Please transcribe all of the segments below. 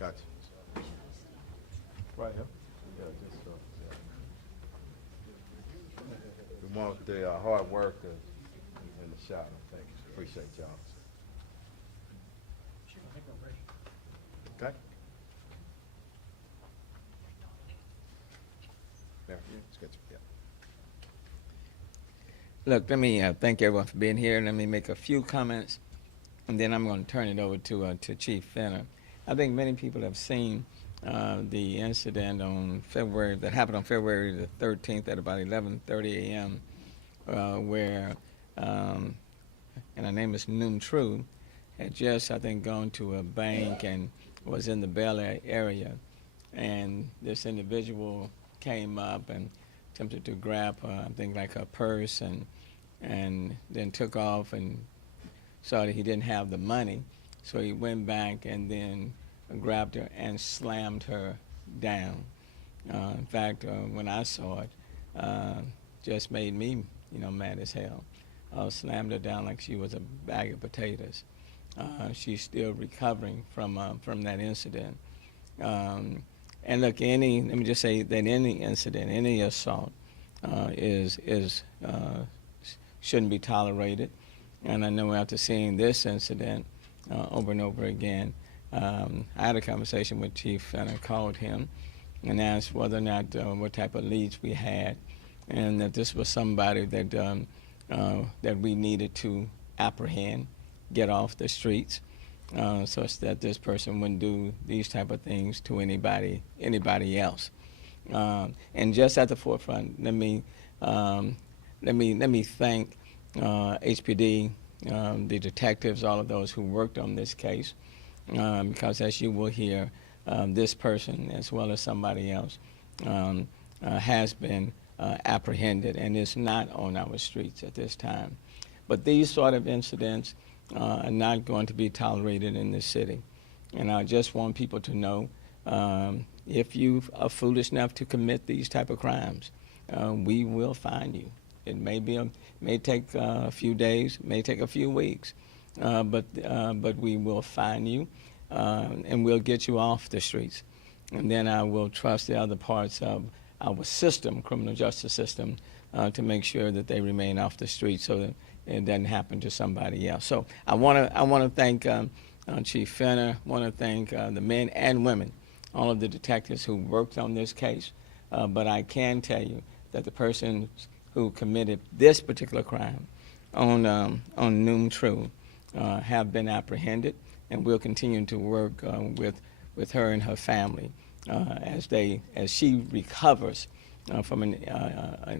Gotcha. Right here. Yeah, just yeah. We want the hard work in the shot. Thank you. Appreciate y'all. Okay. There. Let's get you. Yeah. Look, let me thank everyone for being here. Let me make a few comments, and then I'm going to turn it over to Chief Fenner. I think many people have seen the incident that happened on February the 13th at about 11:30 a.m., where, and her name is Noon True, had just, I think, gone to a bank and was in the Bel Air area, and this individual came up and attempted to grab, I think, like her purse, and then took off and saw that he didn't have the money, so he went back and then grabbed her and slammed her down. In fact, when I saw it, just made me, mad as hell. Slammed her down like she was a bag of potatoes. She's still recovering from that incident. And look, let me just say that any incident, any assault, shouldn't be tolerated. And I know after seeing this incident over and over again, I had a conversation with Chief, and I called him and asked whether or not what type of leads we had, and that this was somebody that we needed to apprehend, get off the streets, such that this person wouldn't do these type of things to anybody else. And just at the forefront, let me thank HPD, the detectives, all of those who worked on this case, because as you will hear, this person, as well as somebody else, has been apprehended and is not on our streets at this time. But these sort of incidents are not going to be tolerated in this city. And I just want people to know, if you are foolish enough to commit these type of crimes, we will find you. It may take a few days, may take a few weeks, but we will find you, and we'll get you off the streets. And then I will trust the other parts of our system, criminal justice system, to make sure that they remain off the streets so that it doesn't happen to somebody else. So I want to thank Chief Fenner. I want to thank the men and women, all of the detectives who worked on this case. But I can tell you that the person who committed this particular crime on Noom True have been apprehended, and we'll continue to work with her and her family as she recovers from an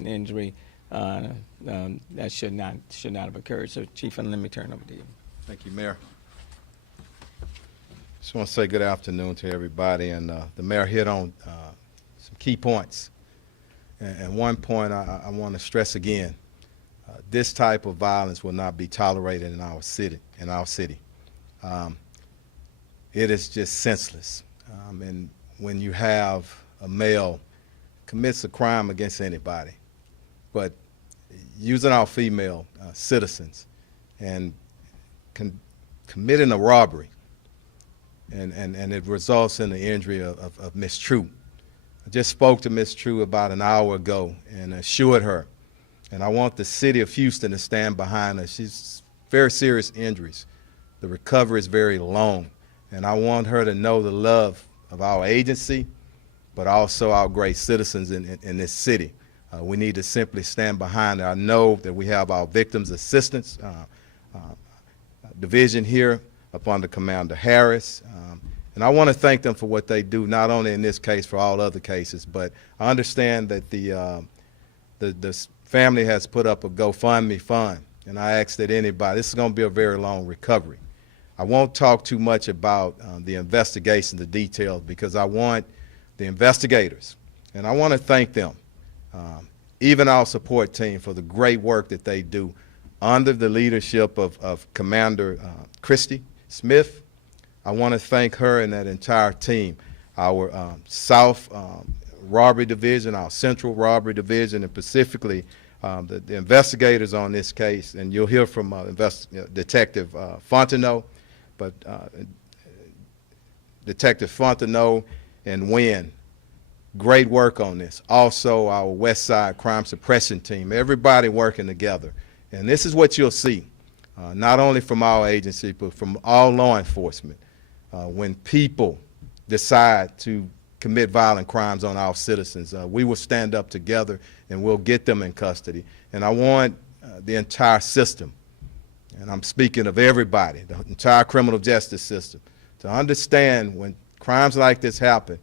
injury that should not have occurred. So, Chief, let me turn over to you. Thank you, Mayor. Just want to say good afternoon to everybody, and the mayor hit on some key points. And one point I want to stress again: this type of violence will not be tolerated in our city. It is just senseless. And when you have a male commits a crime against anybody, but using our female citizens and committing a robbery, and it results in the injury of Miss True. I just spoke to Miss True about an hour ago and assured her, and I want the city of Houston to stand behind her. She's very serious injuries. The recovery is very long, and I want her to know the love of our agency, but also our great citizens in this city. We need to simply stand behind her. I know that we have our victims assistance division here up under Commander Harris. And I want to thank them for what they do, not only in this case, for all other cases, but I understand that the family has put up a GoFundMe fund, and I ask that anybody, this is going to be a very long recovery. I won't talk too much about the investigation, the details, because I want the investigators, and I want to thank them, even our support team, for the great work that they do under the leadership of Commander Christy Smith. I want to thank her and that entire team, our South Robbery Division, our Central Robbery Division, and specifically the investigators on this case. And you'll hear from Detective Fontenot, but Detective Fontenot and Wynn, great work on this. Also, our West Side Crime Suppression Team, everybody working together. And this is what you'll see, not only from our agency, but from all law enforcement. When people decide to commit violent crimes on our citizens, we will stand up together and we'll get them in custody. And I want the entire system, and I'm speaking of everybody, the entire criminal justice system, to understand when crimes like this happen,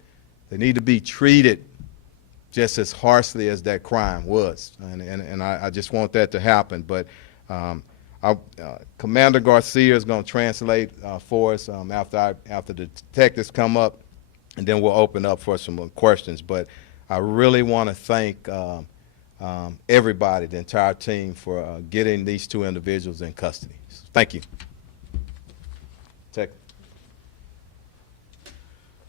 they need to be treated just as harshly as that crime was. And I just want that to happen. But Commander Garcia is going to translate for us after the detectives come up, and then we'll open up for some questions. But I really want to thank everybody, the entire team, for getting these two individuals in custody. Thank you.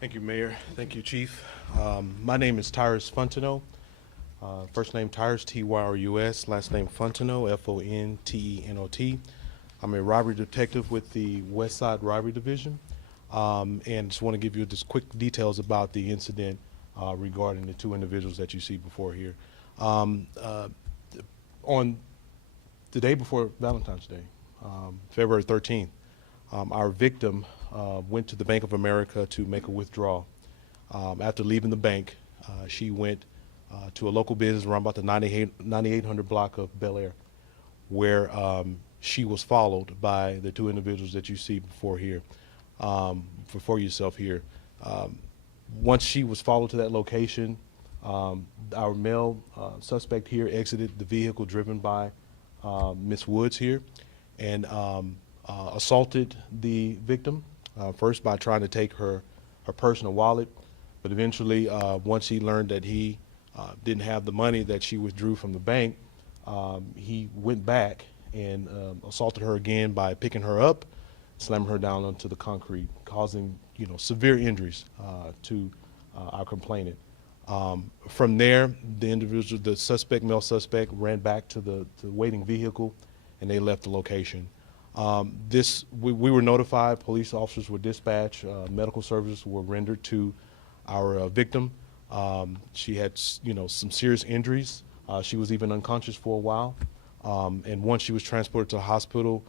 Thank you, Mayor. Thank you, Chief. My name is Tyrus Fontenot. First name Tyrus, T-Y-R-U-S. Last name Fontenot, F-O-N-T-E-N-O-T. I'm a robbery detective with the West Side Robbery Division. And just want to give you just quick details about the incident regarding the two individuals that you see before here. On the day before Valentine's Day, February 13th, our victim went to the Bank of America to make a withdrawal. After leaving the bank, she went to a local business around about the 9800 block of Bel Air, where she was followed by the two individuals that you see before yourself here. Once she was followed to that location, our male suspect here exited the vehicle driven by Miss Woods here, and assaulted the victim, first by trying to take her personal wallet, but eventually once he learned that he didn't have the money that she withdrew from the bank, he went back and assaulted her again by picking her up, slamming her down onto the concrete, causing severe injuries to our complainant. From there, the individual, male suspect, ran back to the waiting vehicle, and they left the location. We were notified, police officers were dispatched, medical services were rendered to our victim. She had some serious injuries. She was even unconscious for a while. And once she was transported to the hospital,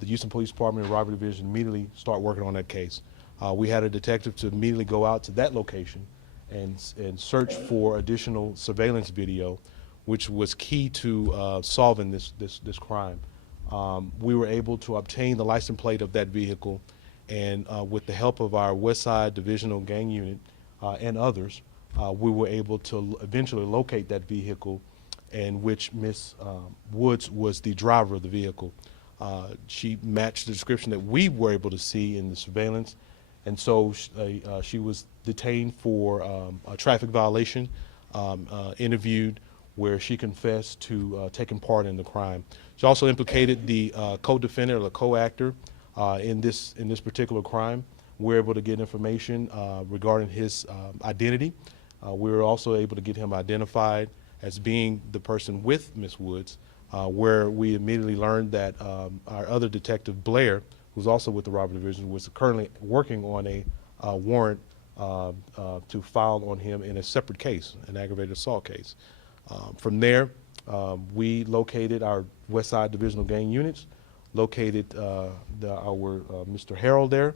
the Houston Police Department and Robbery Division immediately start working on that case. We had a detective to immediately go out to that location and search for additional surveillance video, which was key to solving this crime. We were able to obtain the license plate of that vehicle, and with the help of our West Side Divisional Gang Unit and others, we were able to eventually locate that vehicle, in which Miss Woods was the driver of the vehicle. She matched the description that we were able to see in the surveillance, and so she was detained for a traffic violation, interviewed, where she confessed to taking part in the crime. She also implicated the co-defendant or the co-actor in this particular crime. We were able to get information regarding his identity. We were also able to get him identified as being the person with Miss Woods, where we immediately learned that our other detective, Blair, who's also with the Robbery Division, was currently working on a warrant to file on him in a separate case, an aggravated assault case. From there, we located our West Side Divisional Gang units, located our Mr. Harold there,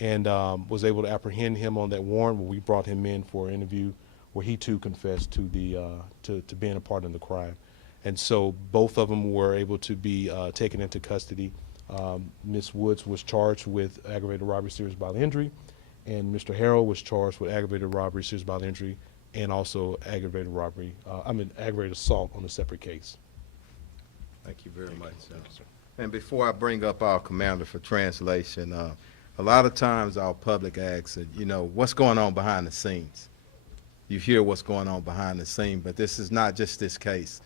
and was able to apprehend him on that warrant where we brought him in for an interview where he too confessed to being a part in the crime. And so both of them were able to be taken into custody. Ms. Woods was charged with aggravated robbery, serious bodily injury, and Mr. Harold was charged with aggravated robbery, serious bodily injury, and also aggravated assault on a separate case. Thank you very much. And before I bring up our commander for translation, a lot of times our public asks, what's going on behind the scenes? You hear what's going on behind the scene, but this is not just this case.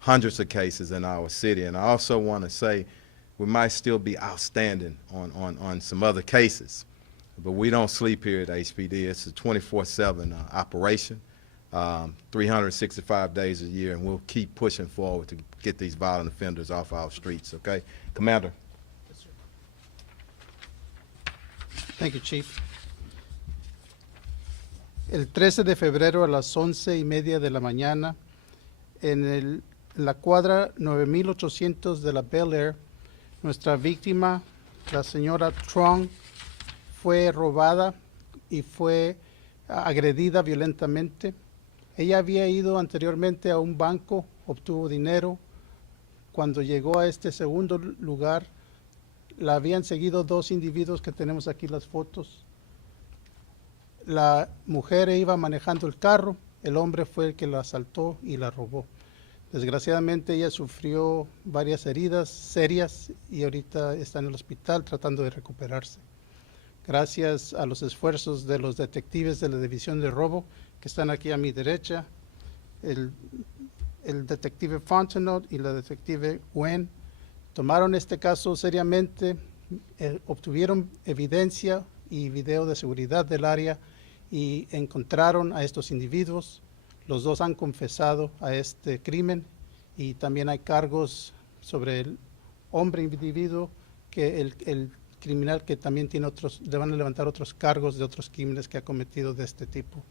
Hundreds of cases in our city. And I also want to say we might still be outstanding on some other cases, but we don't sleep here at HPD. It's a 24/7 operation, 365 days a year, and we'll keep pushing forward to get these violent offenders off our streets, okay? Commander. Thank you, Chief. el 13 de febrero a las 11:30 de la mañana en la cuadra 9800 de la Bel Air. Nuestra víctima, la señora Trong, fue robada y fue agredida violentamente. Ella había ido anteriormente a un banco, obtuvo dinero. Cuando llegó a este segundo lugar, la habían seguido dos individuos que tenemos aquí las fotos. La mujer iba manejando el carro, el hombre fue el que la asaltó y la robó. Desgraciadamente ella sufrió varias heridas serias y ahorita está en el hospital tratando de recuperarse. Gracias a los esfuerzos de los detectives de la División de Robo, que están aquí a mi derecha, el detective Fontenot y la detective Wen, tomaron este caso seriamente, obtuvieron evidencia y video de seguridad del área y encontraron a estos individuos. Los dos han confesado a este crimen y también hay cargos sobre el hombre individuo, que el criminal que también tiene otros, le van a levantar otros cargos de otros crímenes que ha cometido de este tipo,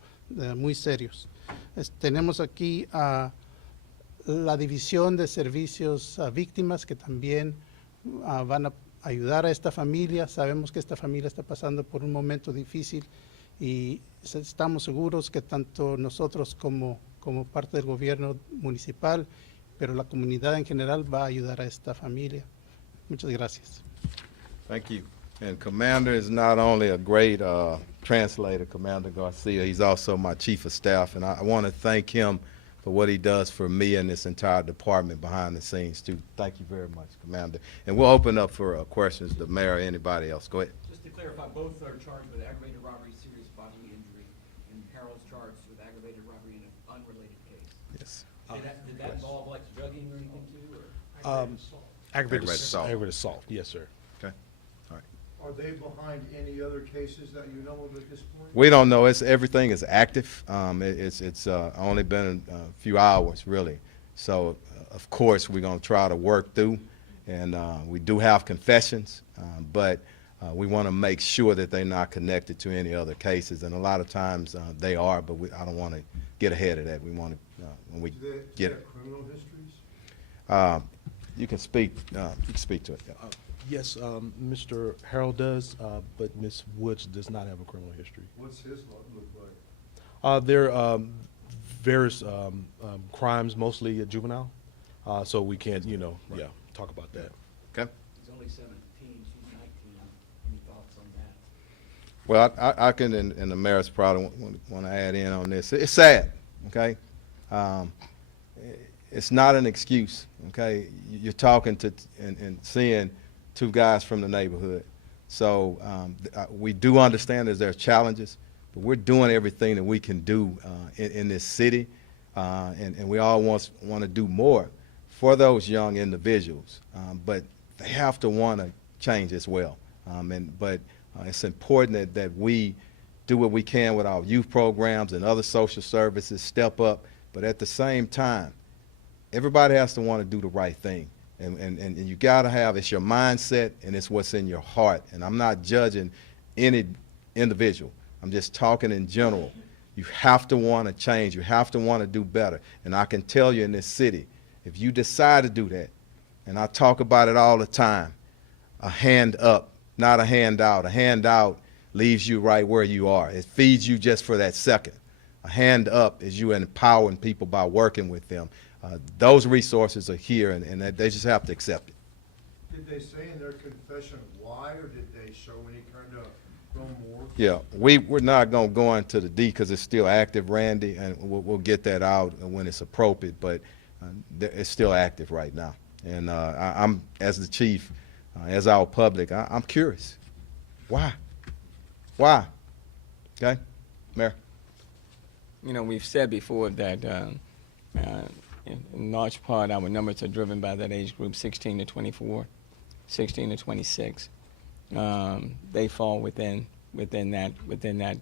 muy serios. Tenemos aquí a la División de Servicios a Víctimas, que también van a ayudar a esta familia. Sabemos que esta familia está pasando por un momento difícil y estamos seguros que tanto nosotros como parte del gobierno municipal, pero la comunidad en general va a ayudar a esta familia. Muchas gracias. Thank you. And Commander is not only a great translator, Commander Garcia, he's also my chief of staff, and I want to thank him for what he does for me and this entire department behind the scenes, too. Thank you very much, Commander. And we'll open up for questions, the mayor or anybody else. Go ahead. Just to clarify, both are charged with aggravated robbery, serious bodily injury, and Harold's charged with aggravated robbery in an unrelated case. Yes. Did that involve like drugging or anything too, or? Aggravated assault. Aggravated assault, yes, sir. Okay. All right. Are they behind any other cases that you know of at this point? We don't know. Everything is active. It's only been a few hours, really. So, of course, we're going to try to work through, and we do have confessions, but we want to make sure that they're not connected to any other cases. And a lot of times they are, but I don't want to get ahead of that. We want to when we Do get they have criminal histories? you can speak. You can speak to it. Yeah. Yes, Mr. Harold does, but Ms. Woods does not have a criminal history. What's his look like? There are various crimes, mostly juvenile, so we can't, talk about that. Okay. He's only 17, she's 19. Any thoughts on that? Well, I can, and the mayor's probably want to add in on this. It's sad, okay? It's not an excuse, okay? You're talking to and seeing two guys from the neighborhood. So we do understand that there's challenges, but we're doing everything that we can do in this city, and we all want to do more for those young individuals. But they have to want to change as well. But it's important that we do what we can with our youth programs and other social services, step up. But at the same time, everybody has to want to do the right thing. And you got to have, it's your mindset and it's what's in your heart. And I'm not judging any individual. I'm just talking in general. You have to want to change. You have to want to do better. And I can tell you in this city, if you decide to do that, and I talk about it all the time, a hand up, not a handout. A handout leaves you right where you are. It feeds you just for that second. A hand up is you empowering people by working with them. Those resources are here, and they just have to accept it. Did they say in their confession why, or did they show any kind of remorse? Yeah, we're not going to go into the D because it's still active, Randy, and we'll get that out when it's appropriate, but it's still active right now. And I'm, as the chief, as our public, I'm curious. Why? Why? Okay, Mayor? You know, we've said before that in large part our numbers are driven by that age group, 16 to 24, 16 to 26. They fall within that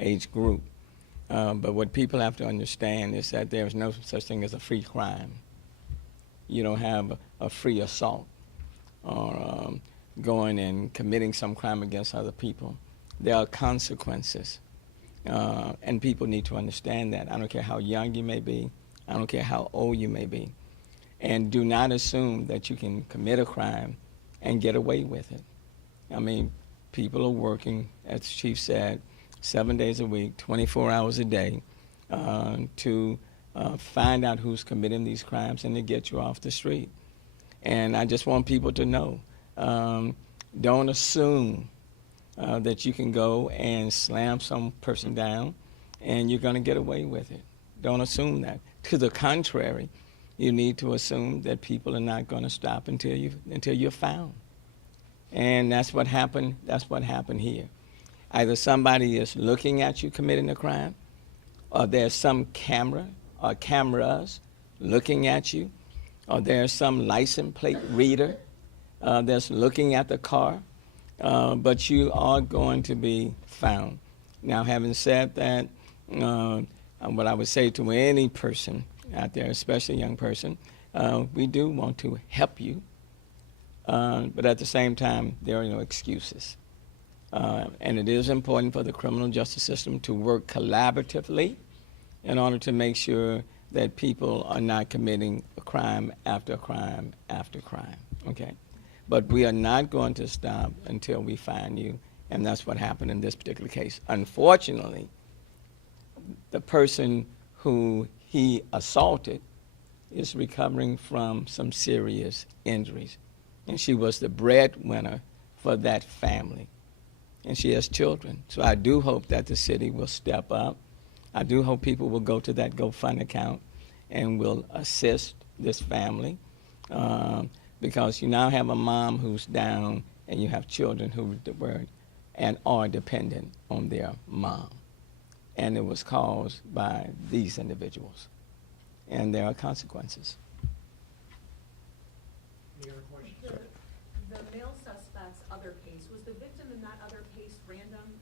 age group. But what people have to understand is that there is no such thing as a free crime. You don't have a free assault or going and committing some crime against other people. There are consequences. And people need to understand that. I don't care how young you may be. I don't care how old you may be. And do not assume that you can commit a crime and get away with it. I mean, people are working, as the chief said, 7 days a week, 24 hours a day, to find out who's committing these crimes and to get you off the street. And I just want people to know, don't assume that you can go and slam some person down and you're going to get away with it. Don't assume that. To the contrary, you need to assume that people are not going to stop until you're found. And that's what happened. That's what happened here. Either somebody is looking at you committing a crime, or there's some camera or cameras looking at you, or there's some license plate reader that's looking at the car, but you are going to be found. Now, having said that, what I would say to any person out there, especially a young person, we do want to help you, but at the same time, there are no excuses. And it is important for the criminal justice system to work collaboratively in order to make sure that people are not committing crime after crime after crime, okay? But we are not going to stop until we find you, and that's what happened in this particular case. Unfortunately, the person who he assaulted is recovering from some serious injuries, and she was the breadwinner for that family, and she has children. So I do hope that the city will step up. I do hope people will go to that GoFund account and will assist this family, because you now have a mom who's down and you have children who were and are dependent on their mom. And it was caused by these individuals. And there are consequences. Any other questions? The male suspect's other case, was the victim in that other case random,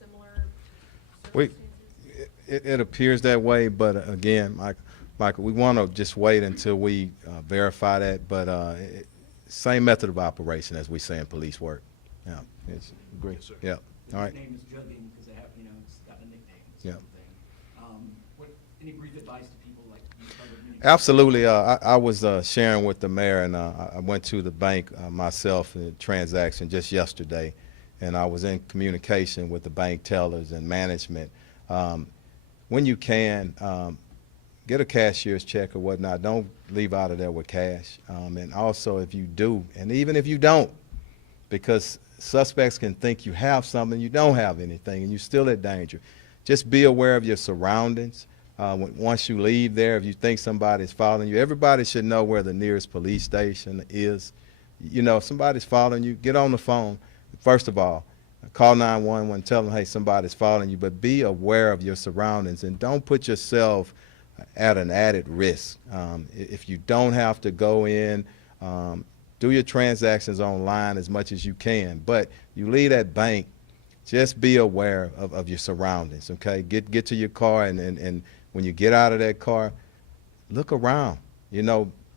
similar We- circumstances? It appears that way, but again, Michael, we want to just wait until we verify that, but same method of operation as we say in police work. Yeah, it's great. Yes, sir. Yeah, all right. His name is Jugging because they have, it's got a nickname. It's Yeah. everything. Any brief advice to people like you covered many? Absolutely. I was sharing with the mayor, and I went to the bank myself in a transaction just yesterday, and I was in communication with the bank tellers and management. When you can, get a cashier's check or whatnot. Don't leave out of there with cash. And also, if you do, and even if you don't, because suspects can think you have something, you don't have anything, and you're still at danger. Just be aware of your surroundings. Once you leave there, if you think somebody's following you, everybody should know where the nearest police station is. You know, if somebody's following you, get on the phone. First of all, call 911, tell them, hey, somebody's following you, but be aware of your surroundings and don't put yourself at an added risk. If you don't have to go in, do your transactions online as much as you can, but you leave that bank, just be aware of your surroundings, okay? Get to your car, and when you get out of that car, look around,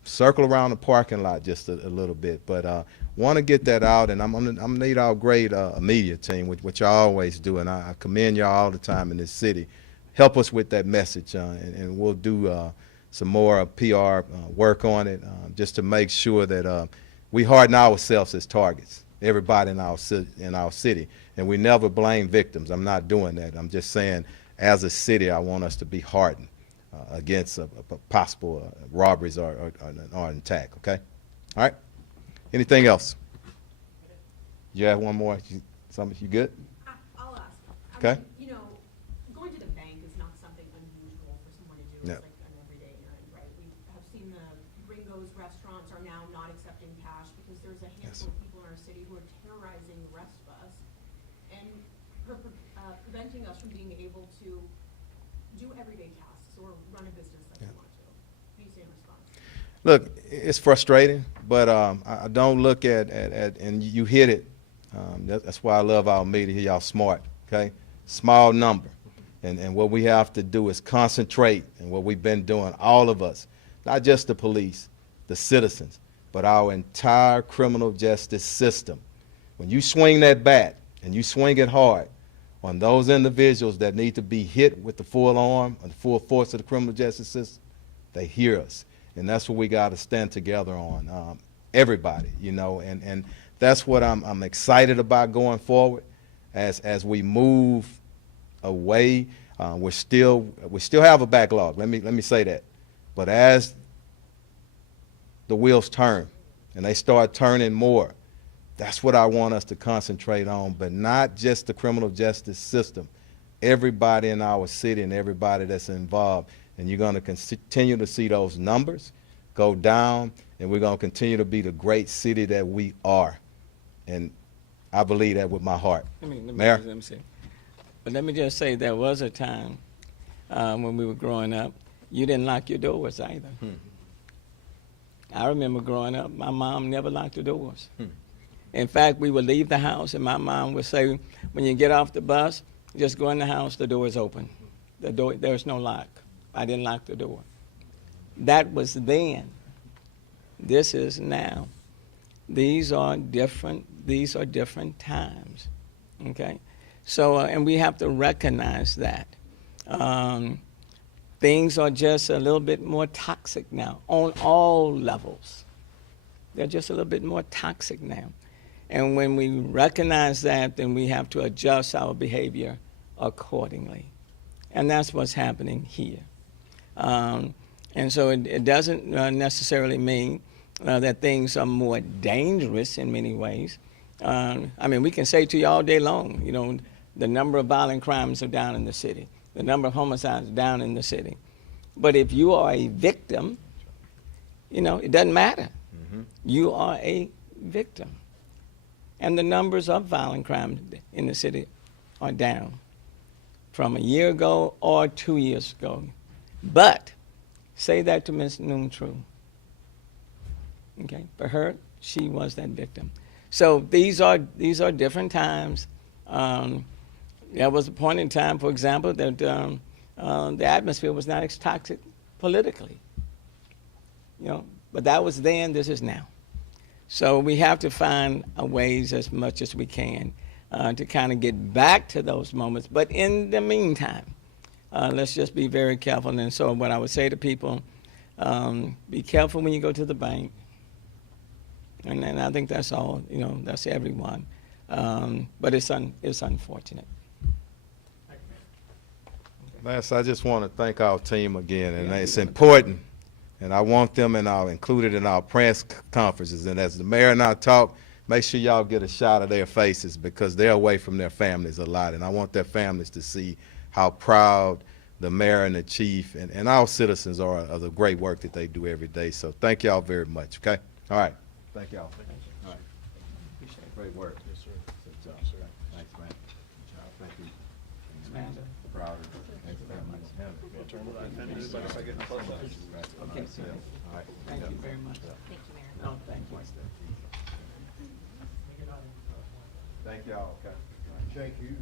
circle around the parking lot just a little bit, but want to get that out, and I'm gonna need our great media team, which y'all always do, and I commend y'all all the time in this city. Help us with that message, and we'll do some more PR work on it, just to make sure that we harden ourselves as targets, everybody in our city, and we never blame victims. I'm not doing that. I'm just saying, as a city, I want us to be hardened against possible robberies or an attack, okay? All right? Anything else? You have one more? You good? I'll ask. Okay. Going to the bank is not something unusual for someone to do. No. It's like an everyday errand, right? We have seen the Gringos restaurants are now not accepting cash because there's a handful of people in our city who are terrorizing the rest of us and preventing us from being able to do everyday tasks or run a business like we want to. What do you say in response? Look, it's frustrating, but I don't look at and you hit it. That's why I love our media. Y'all smart, okay? Small number. And what we have to do is concentrate, and what we've been doing, all of us, not just the police, the citizens, but our entire criminal justice system. When you swing that bat and you swing it hard, on those individuals that need to be hit with the full arm and full force of the criminal justice system, they hear us. And that's what we got to stand together on, everybody, you know, and that's what I'm excited about going forward as we move away. We still have a backlog, let me say that. But as the wheels turn and they start turning more, that's what I want us to concentrate on, but not just the criminal justice system. Everybody in our city and everybody that's involved. And you're going to continue to see those numbers go down, and we're going to continue to be the great city that we are. And I believe that with my heart. Mayor? Let me see. But let me just say, there was a time when we were growing up, you didn't lock your doors either. I remember growing up, my mom never locked the doors. In fact, we would leave the house, and my mom would say, when you get off the bus, just go in the house, the door is open. The door, there's no lock. I didn't lock the door. That was then. This is now. These are different times, okay? So, and we have to recognize that. Things are just a little bit more toxic now on all levels. They're just a little bit more toxic now. And when we recognize that, then we have to adjust our behavior accordingly. And that's what's happening here. And so it doesn't necessarily mean that things are more dangerous in many ways. I mean, we can say to you all day long, you know, the number of violent crimes are down in the city. The number of homicides down in the city. But if you are a victim, you know, it doesn't matter. You are a victim. And the numbers of violent crime in the city are down from a year ago or 2 years ago. But say that to Ms. Noon-True. Okay, for her, she was that victim. So these are different times. There was a point in time, for example, that the atmosphere was not as toxic politically. You know, but that was then, this is now. So we have to find ways as much as we can to kind of get back to those moments. But in the meantime, let's just be very careful. And so what I would say to people, be careful when you go to the bank. And I think that's all, you know, that's everyone. But it's unfortunate. Last, I just want to thank our team again, and it's important. And I want them included in our press conferences. And as the mayor and I talk, make sure y'all get a shot of their faces because they're away from their families a lot. And I want their families to see how proud the mayor and the chief and our citizens are of the great work that they do every day. So thank y'all very much, okay? All right. Thank y'all. All right. Appreciate it. Great work. Yes, sir. Good job, sir. Thanks, man. Good job. Thank you. Amanda. Proud of you. Thanks very much. Okay, sir. All right. Thank you very much. Thank you, Mayor. No, thank you. Thank y'all, okay. Thank you.